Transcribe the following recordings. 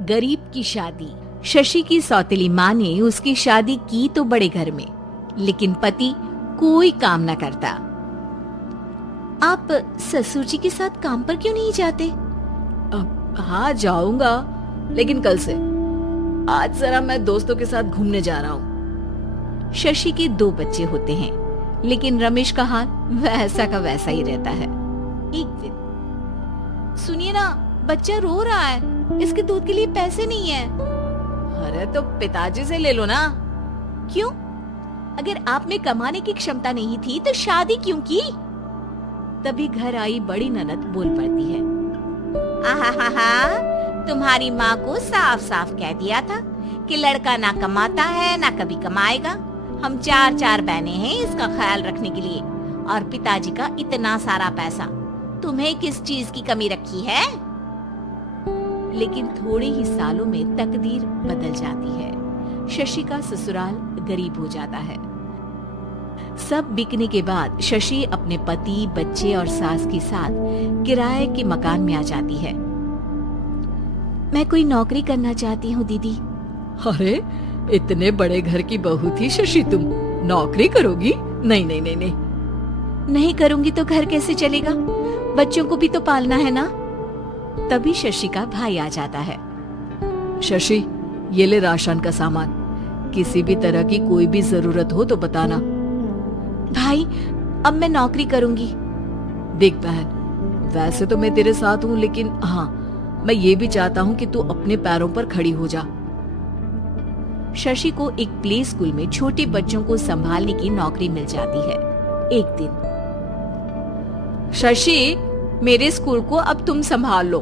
गरीब की शादी। शशि की सौतेली माँ ने उसकी शादी की तो बड़े घर में, लेकिन पति कोई काम न करता। आप ससुर जी के साथ काम पर क्यों नहीं जाते? हाँ जाऊंगा, लेकिन कल से। आज जरा मैं दोस्तों के साथ घूमने जा रहा हूँ। शशि के 2 बच्चे होते हैं, लेकिन रमेश का हाल वैसा का वैसा ही रहता है। एक दिन, सुनिए ना, बच्चा रो रहा है, इसके दूध के लिए पैसे नहीं है। अरे तो पिताजी से ले लो ना। क्यों? अगर आप में कमाने की क्षमता नहीं थी तो शादी क्यों की? तभी घर आई बड़ी ननद बोल पड़ती है, आहा, तुम्हारी माँ को साफ साफ कह दिया था कि लड़का ना कमाता है ना कभी कमाएगा। हम 4 बहनें हैं इसका ख्याल रखने के लिए, और पिताजी का इतना सारा पैसा, तुम्हें किस चीज की कमी रखी है? लेकिन थोड़े ही सालों में तकदीर बदल जाती है। शशि का ससुराल गरीब हो जाता है। सब बिकने के बाद शशि अपने पति, बच्चे और सास के साथ किराए के मकान में आ जाती है। मैं कोई नौकरी करना चाहती हूँ दीदी। अरे इतने बड़े घर की बहू थी शशि, तुम नौकरी करोगी? नहीं नहीं नहीं नहीं। नहीं करूंगी तो घर कैसे चलेगा? बच्चों को भी तो पालना है ना। तभी शशि का भाई आ जाता है। शशि, ये ले राशन का सामान, किसी भी तरह की कोई भी जरूरत हो तो बताना। भाई, अब मैं नौकरी करूंगी। देख बहन, वैसे तो मैं तेरे साथ हूँ, लेकिन हाँ, मैं ये भी चाहता हूँ कि तू अपने पैरों पर खड़ी हो जा। शशि को एक प्ले स्कूल में छोटे बच्चों को संभालने की नौकरी मिल जाती है। एक दिन, शशि, मेरे स्कूल को अब तुम संभाल लो,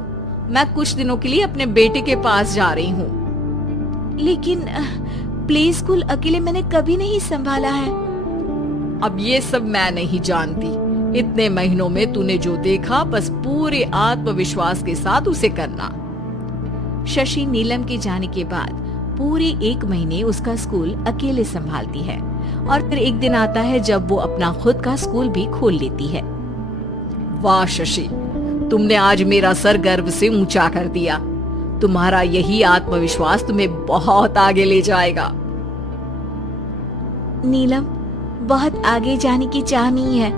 मैं कुछ दिनों के लिए अपने बेटे के पास जा रही हूँ। लेकिन प्ले स्कूल अकेले मैंने कभी नहीं संभाला है। अब ये सब मैं नहीं जानती। इतने महीनों में तूने जो देखा, बस पूरे आत्मविश्वास के साथ उसे करना। शशि नीलम के जाने के बाद पूरे 1 महीने उसका स्कूल अकेले संभालती है, और फिर एक दिन आता है जब वो अपना खुद का स्कूल भी खोल लेती है। वाह शशि, तुमने आज मेरा सर गर्व से ऊंचा कर दिया। तुम्हारा यही आत्मविश्वास तुम्हें बहुत आगे ले जाएगा। नीलम, बहुत आगे जाने की चाह नहीं है,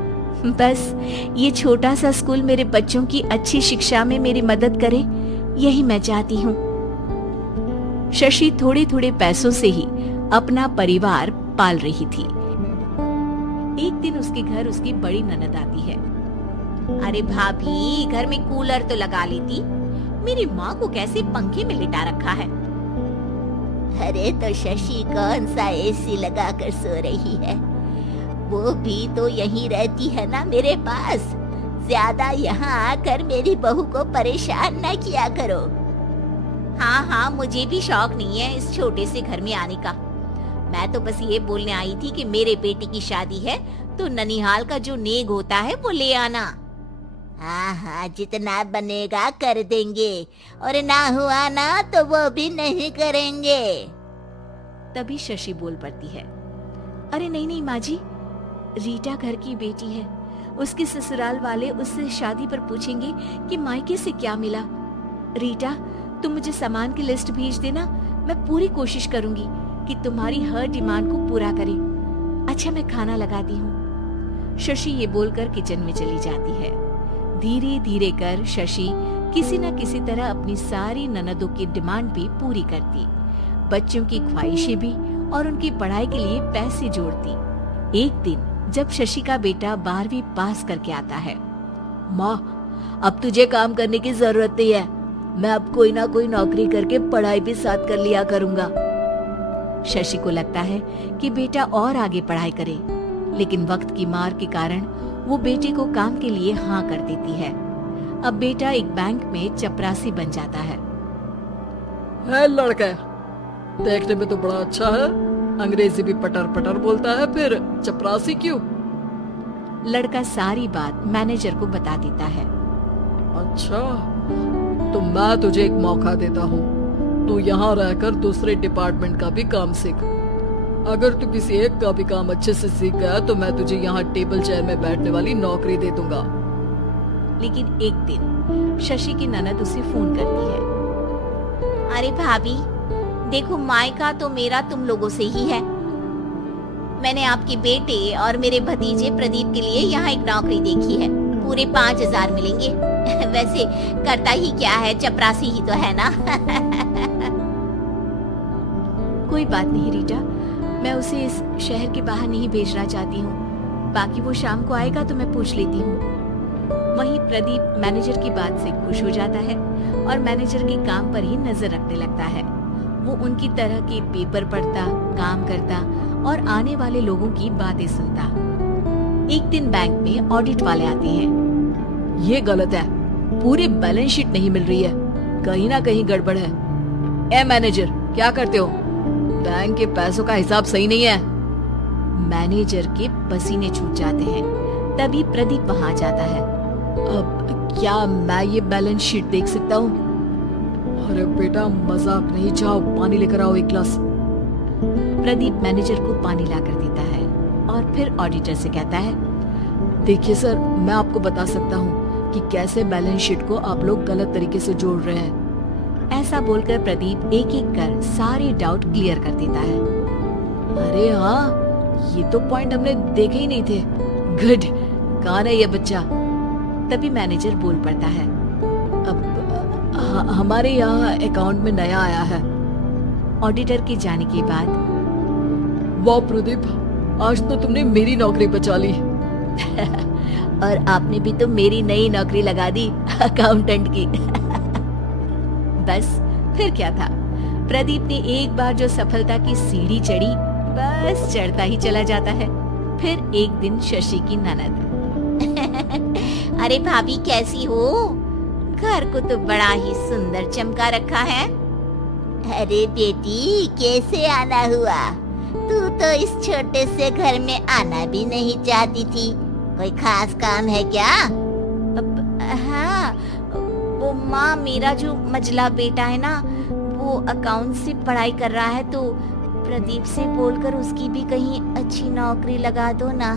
बस ये छोटा सा स्कूल मेरे बच्चों की अच्छी शिक्षा में मेरी मदद करे, यही मैं चाहती हूँ। शशि थोड़े थोड़े पैसों से ही अपना परिवार पाल रही थी। एक दिन उसके घर उसकी बड़ी ननद आती है। अरे भाभी, घर में कूलर तो लगा लेती, मेरी माँ को कैसे पंखे में लिटा रखा है। अरे तो शशि कौन सा एसी लगा कर सो रही है, वो भी तो यहीं रहती है ना मेरे पास। ज्यादा यहाँ आकर मेरी बहू को परेशान न किया करो। हाँ, मुझे भी शौक नहीं है इस छोटे से घर में आने का। मैं तो बस ये बोलने आई थी कि मेरे बेटे की शादी है तो ननिहाल का जो नेग होता है वो ले आना। हाँ, जितना बनेगा कर देंगे, और ना हुआ ना तो वो भी नहीं करेंगे। तभी शशि बोल पड़ती है, अरे नहीं माँ जी, रीटा घर की बेटी है, उसके ससुराल वाले उससे शादी पर पूछेंगे कि मायके से क्या मिला। रीटा, तुम मुझे सामान की लिस्ट भेज देना, मैं पूरी कोशिश करूंगी कि तुम्हारी हर डिमांड को पूरा करें। अच्छा, मैं खाना लगाती हूँ। शशि ये बोलकर किचन में चली जाती है। धीरे धीरे कर शशि किसी न किसी तरह अपनी सारी ननदों की डिमांड भी पूरी करती, बच्चों की ख्वाहिशें भी और उनकी पढ़ाई के लिए पैसे जोड़ती। एक दिन जब शशि का बेटा 12वीं पास करके आता है, माँ, अब तुझे काम करने की जरूरत नहीं है, मैं अब कोई ना कोई नौकरी करके पढ़ाई भी साथ कर लिया करूंगा। शशि को लगता है कि बेटा और आगे पढ़ाई करे, लेकिन वक्त की मार के कारण वो बेटे को काम के लिए हाँ कर देती है। अब बेटा एक बैंक में चपरासी बन जाता है। लड़का देखने में तो बड़ा अच्छा है, अंग्रेजी भी पटर पटर बोलता है, फिर चपरासी क्यों? लड़का सारी बात मैनेजर को बता देता है। अच्छा, तो मैं तुझे एक मौका देता हूँ, तू यहाँ रहकर दूसरे डिपार्टमेंट का भी काम सीख। अगर तू किसी एक का भी काम अच्छे से सीख गया तो मैं तुझे यहाँ टेबल चेयर में बैठने वाली नौकरी दे दूंगा। लेकिन एक दिन शशि की ननद उसे फोन करती है। अरे भाभी, देखो मायका तो मेरा तुम लोगों से ही है। मैंने आपके बेटे और मेरे भतीजे प्रदीप के लिए यहाँ एक नौकरी देखी है, पूरे 5,000 मिलेंगे। वैसे करता ही क्या है, चपरासी ही तो है ना। कोई बात नहीं रीटा, मैं उसे इस शहर के बाहर नहीं भेजना चाहती हूँ। बाकी वो शाम को आएगा तो मैं पूछ लेती हूँ। वहीं प्रदीप मैनेजर की बात से खुश हो जाता है और मैनेजर के काम पर ही नजर रखने लगता है। वो उनकी तरह के पेपर पढ़ता, काम करता और आने वाले लोगों की बातें सुनता। एक दिन बैंक में ऑडिट वाले आते हैं। ये गलत है, पूरी बैलेंस शीट नहीं मिल रही है, कहीं ना कहीं गड़बड़ है। ए मैनेजर, क्या करते हो? बैंक के पैसों का हिसाब सही नहीं है। मैनेजर के पसीने छूट जाते हैं। तभी प्रदीप वहां जाता है। अब क्या मैं ये बैलेंस शीट देख सकता हूँ? अरे बेटा मजाक नहीं, जाओ पानी लेकर आओ एक गिलास। प्रदीप मैनेजर को पानी लाकर देता है और फिर ऑडिटर से कहता है, देखिए सर, मैं आपको बता सकता हूँ कि कैसे बैलेंस शीट को आप लोग गलत तरीके से जोड़ रहे हैं। ऐसा बोलकर प्रदीप एक एक कर सारे डाउट क्लियर कर देता है। अरे हाँ, ये तो पॉइंट हमने देखे ही नहीं थे। गुड, कौन है ये बच्चा? तभी मैनेजर बोल पड़ता है, अब हमारे यहाँ अकाउंट में नया आया है। ऑडिटर के जाने के बाद, वाह प्रदीप, आज तो तुमने मेरी नौकरी बचा ली। और आपने भी तो मेरी नई नौकरी लगा दी, अकाउंटेंट की। बस फिर क्या था, प्रदीप ने एक बार जो सफलता की सीढ़ी चढ़ी, बस चढ़ता ही चला जाता है। फिर एक दिन शशि की ननद, अरे भाभी कैसी हो? घर को तो बड़ा ही सुंदर चमका रखा है। अरे बेटी, कैसे आना हुआ? तू तो इस छोटे से घर में आना भी नहीं चाहती थी, कोई खास काम है क्या? हाँ, वो माँ, मेरा जो मझला बेटा है ना, वो अकाउंट से पढ़ाई कर रहा है, तो प्रदीप से बोलकर उसकी भी कहीं अच्छी नौकरी लगा दो ना।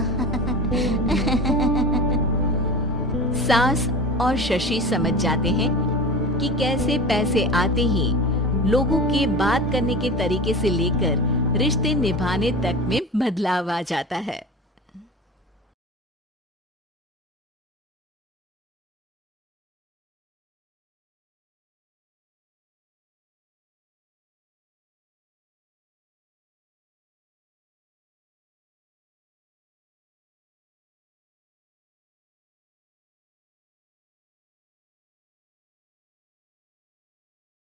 सास और शशि समझ जाते हैं कि कैसे पैसे आते ही लोगों के बात करने के तरीके से लेकर रिश्ते निभाने तक में बदलाव आ जाता है।